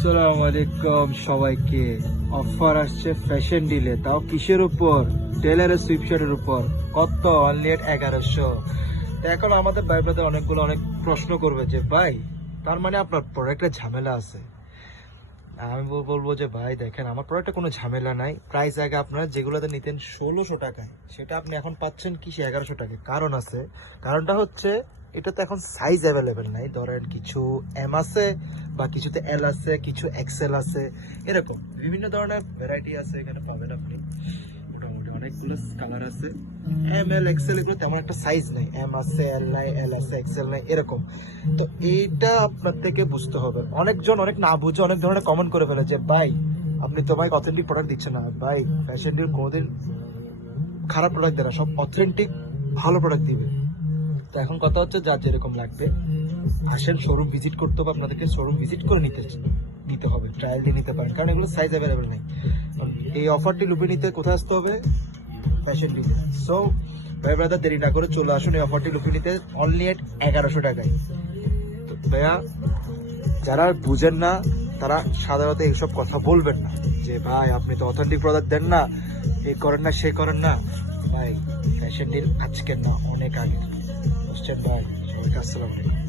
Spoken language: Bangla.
আসসালামু আলাইকুম সবাইকে। অফার আসছে ফ্যাশন ডিলে, তাও কিসের উপর? টেলারের সুইপশার্টের উপর। কত? অনলি এট 1100। তো এখন আমাদের ভাই ব্রাদার অনেকগুলো অনেক প্রশ্ন করবে যে ভাই, তার মানে আপনার প্রোডাক্টে ঝামেলা আছে। আমি বলবো যে ভাই দেখেন, আমার প্রোডাক্টে কোনো ঝামেলা নাই। প্রাইস আগে আপনারা যেগুলোতে নিতেন 1600 টাকায়, সেটা আপনি এখন পাচ্ছেন কিসে 1100 টাকায়। কারণ আছে, কারণটা হচ্ছে এটা তো এখন সাইজ অ্যাভেলেবেল নাই। ধরেন কিছু এম আছে, বা কিছুতে এল আছে, কিছু এক্সেল আছে, এরকম বিভিন্ন ধরনের ভ্যারাইটি আছে। এখানে পাবেন আপনি মোটামুটি অনেকগুলো কালার আছে। এম এল এক্সেল এগুলো তেমন একটা সাইজ নেই। এম আছে, এল নাই, এল আছে, এক্সেল নাই, এরকম। তো এইটা আপনার থেকে বুঝতে হবে। অনেকজন অনেক না বুঝে অনেক ধরনের কমেন্ট করে ফেলে যে ভাই আপনি তো ভাই অথেন্টিক প্রোডাক্ট দিচ্ছেন না। ভাই ফ্যাশন ডিল কোনোদিন খারাপ প্রোডাক্ট দেয় না, সব অথেন্টিক ভালো প্রোডাক্ট দিবে। তো এখন কথা হচ্ছে যার যেরকম লাগবে আসেন, শোরুম ভিজিট করতে হবে আপনাদেরকে। শোরুম ভিজিট করে নিতে হবে, ট্রায়াল দিয়ে নিতে পারেন, কারণ এগুলো সাইজ অ্যাভেলেবেল নেই। এই অফারটি লুপে নিতে কোথায় আসতে হবে? Fashion delay. সো ভাই ব্রাদার দেরি না করে চলে আসুন এই অফারটি লুপে নিতে, অনলি এট 1100 টাকায়। তো ভাইয়া, যারা বুঝেন না তারা সাধারণত এইসব কথা বলবেন না যে ভাই আপনি তো অথেন্টিক প্রোডাক্ট দেন না, এ করেন না, সে করেন না। ভাই ফ্যাশন ডিল আজকের না, অনেক আগে। বুঝছেন ভাই? সবাইকে আসসালামু আলাইকুম।